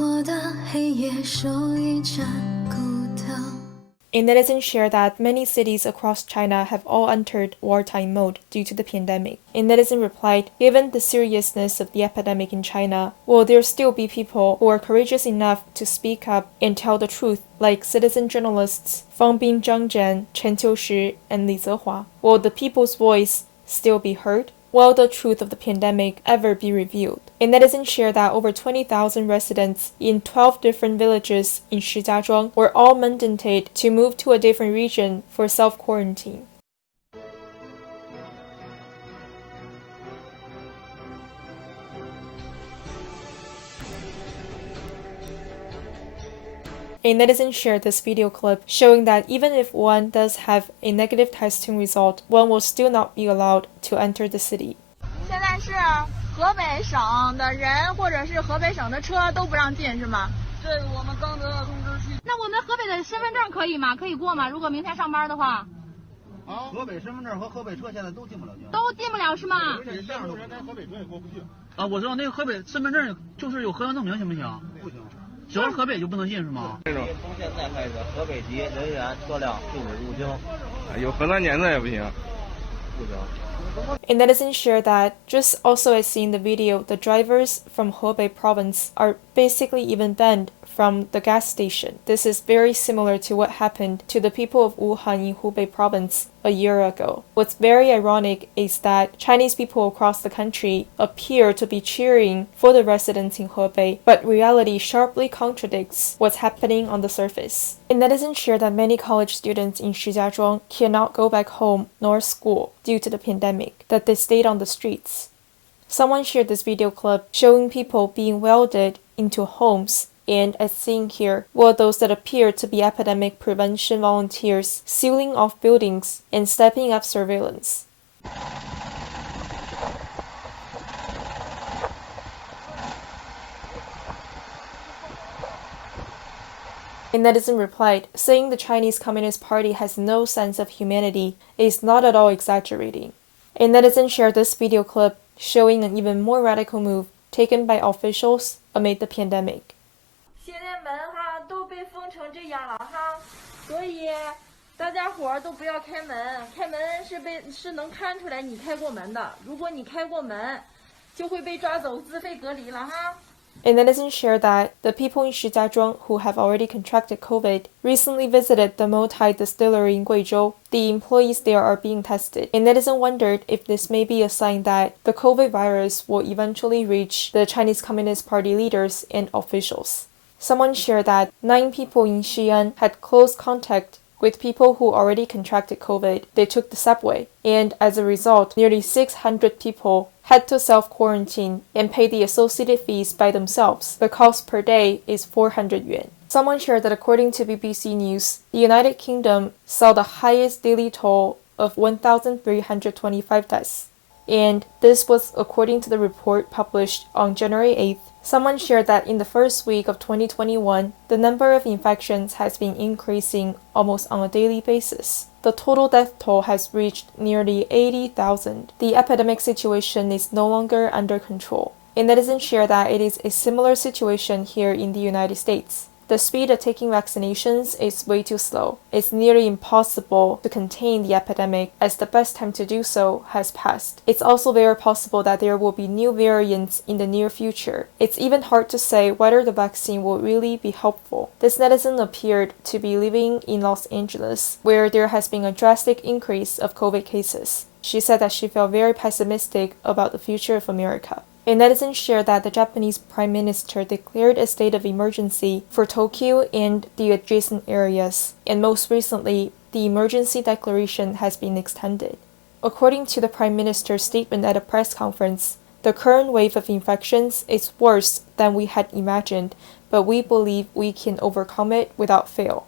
A netizen shared that many cities across China have all entered wartime mode due to the pandemic. A netizen replied, given the seriousness of the epidemic in China, will there still be people who are courageous enough to speak up and tell the truth, like citizen journalists Fangbin Zhang Zhen, Chen Qiushi, and Li Zehua? Will the people's voice still be heard? Will the truth of the pandemic ever be revealed? A netizen shared that over 20,000 residents in 12 different villages in Shijiazhuang were all mandated to move to a different region for self-quarantine. A netizen shared this video clip showing that even if one does have a negative testing result, one will still not be allowed to enter the city. 现在是河北省的人或者是河北省的车都不让进是吗？这我们刚得到通知去。那我们河北的身份证可以吗？可以过吗？如果明天上班的话。河北身份证和河北车现在都进不了境。都进不了是吗？这样的人连河北车也过不去。我知道那个河北身份证就是有核酸证明行不行？不行。 只要是河北就不能进是吗？从现在开始，河北籍人员车辆禁止入境。有核酸检测也不行。不行。 A netizen shared that, just also as seen in the video, the drivers from Hebei province are basically even banned from the gas station. This is very similar to what happened to the people of Wuhan in Hubei province a year ago. What's very ironic is that Chinese people across the country appear to be cheering for the residents in Hebei, but reality sharply contradicts what's happening on the surface. A netizen shared that many college students in Shijiazhuang cannot go back home nor school due to the pandemic, that they stayed on the streets. Someone shared this video clip showing people being welded into homes, and as seen here, were those that appear to be epidemic prevention volunteers sealing off buildings and stepping up surveillance. A netizen replied, saying the Chinese Communist Party has no sense of humanity is not at all exaggerating. A netizen shared this video clip showing an even more radical move taken by officials amid the pandemic. 现在门哈都被封成这样了哈，所以大家伙儿都不要开门，开门是能看出来你开过门的，如果你开过门，就会被抓走自费隔离了哈。 A netizen shared that the people in Shijiazhuang who have already contracted COVID recently visited the Moutai distillery in Guizhou. The employees there are being tested. A netizen wondered if this may be a sign that the COVID virus will eventually reach the Chinese Communist Party leaders and officials. Someone shared that 9 people in Xi'an had close contact with people who already contracted COVID. They took the subway, and as a result, nearly 600 people had to self-quarantine and pay the associated fees by themselves. The cost per day is 400 yuan. Someone shared that according to BBC News, the United Kingdom saw the highest daily toll of 1,325 deaths. And this was according to the report published on January 8th. Someone shared that in the first week of 2021, the number of infections has been increasing almost on a daily basis. The total death toll has reached nearly 80,000. The epidemic situation is no longer under control. A netizen shared that it is a similar situation here in the United States. The speed of taking vaccinations is way too slow. It's nearly impossible to contain the epidemic as the best time to do so has passed. It's also very possible that there will be new variants in the near future. It's even hard to say whether the vaccine will really be helpful. This netizen appeared to be living in Los Angeles, where there has been a drastic increase of COVID cases. She said that she felt very pessimistic about the future of America. A netizen shared that the Japanese Prime Minister declared a state of emergency for Tokyo and the adjacent areas, and most recently, the emergency declaration has been extended. According to the Prime Minister's statement at a press conference, the current wave of infections is worse than we had imagined, but we believe we can overcome it without fail.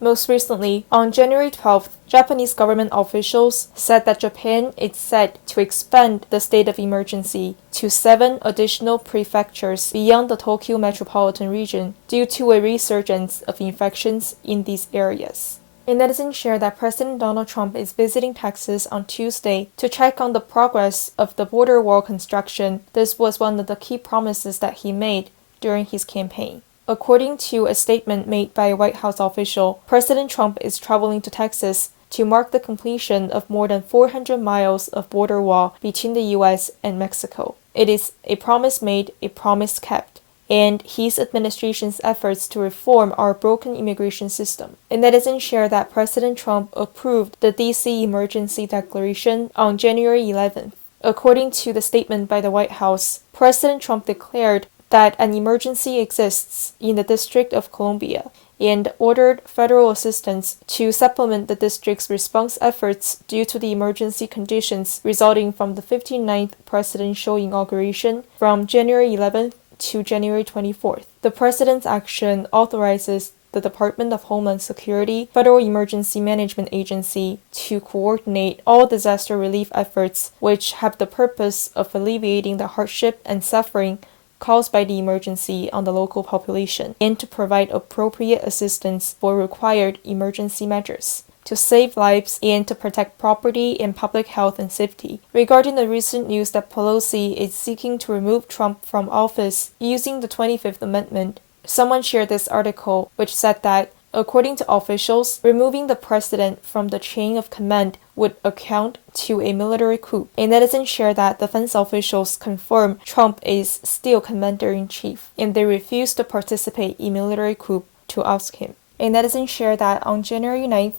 Most recently, on January 12th, Japanese government officials said that Japan is set to expand the state of emergency to 7 additional prefectures beyond the Tokyo metropolitan region due to a resurgence of infections in these areas. A netizen shared that President Donald Trump is visiting Texas on Tuesday to check on the progress of the border wall construction. This was one of the key promises that he made during his campaign. According to a statement made by a White House official, President Trump is traveling to Texas to mark the completion of more than 400 miles of border wall between the U.S. and Mexico. It is a promise made, a promise kept, and his administration's efforts to reform our broken immigration system. A netizen shared that President Trump approved the D.C. emergency declaration on January 11th. According to the statement by the White House, President Trump declared that an emergency exists in the District of Columbia and ordered federal assistance to supplement the district's response efforts due to the emergency conditions resulting from the 59th presidential inauguration from January 11th to January 24th. The president's action authorizes the Department of Homeland Security, Federal Emergency Management Agency, to coordinate all disaster relief efforts which have the purpose of alleviating the hardship and suffering caused by the emergency on the local population, and to provide appropriate assistance for required emergency measures to save lives and to protect property and public health and safety. Regarding the recent news that Pelosi is seeking to remove Trump from office using the 25th Amendment, someone shared this article which said that, according to officials, removing the president from the chain of command would account to a military coup. A netizen shared that defense officials confirm Trump is still commander-in-chief, and they refuse to participate in military coup to oust him. A netizen shared that on January 9th,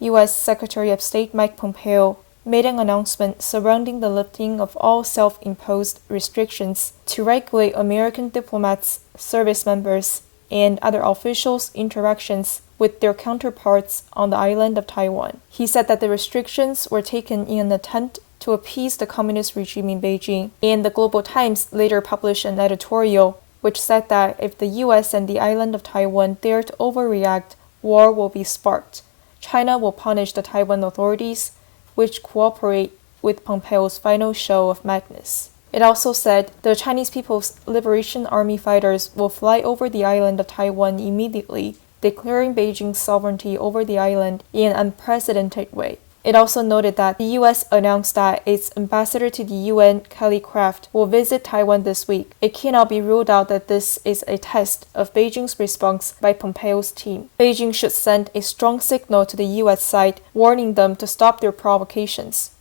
U.S. Secretary of State Mike Pompeo made an announcement surrounding the lifting of all self-imposed restrictions to regulate American diplomats, service members, and other officials' interactions with their counterparts on the island of Taiwan. He said that the restrictions were taken in an attempt to appease the communist regime in Beijing, and the Global Times later published an editorial which said that if the U.S. and the island of Taiwan dare to overreact, war will be sparked. China will punish the Taiwan authorities, which cooperate with Pompeo's final show of madness. It also said the Chinese People's Liberation Army fighters will fly over the island of Taiwan immediately, declaring Beijing's sovereignty over the island in an unprecedented way. It also noted that the U.S. announced that its ambassador to the UN, Kelly Craft, will visit Taiwan this week. It cannot be ruled out that this is a test of Beijing's response by Pompeo's team. Beijing should send a strong signal to the U.S. side, warning them to stop their provocations.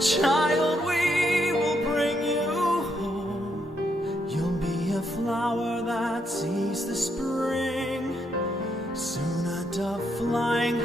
Child, we will bring you home. You'll be a flower that sees the spring. Soon a dove flying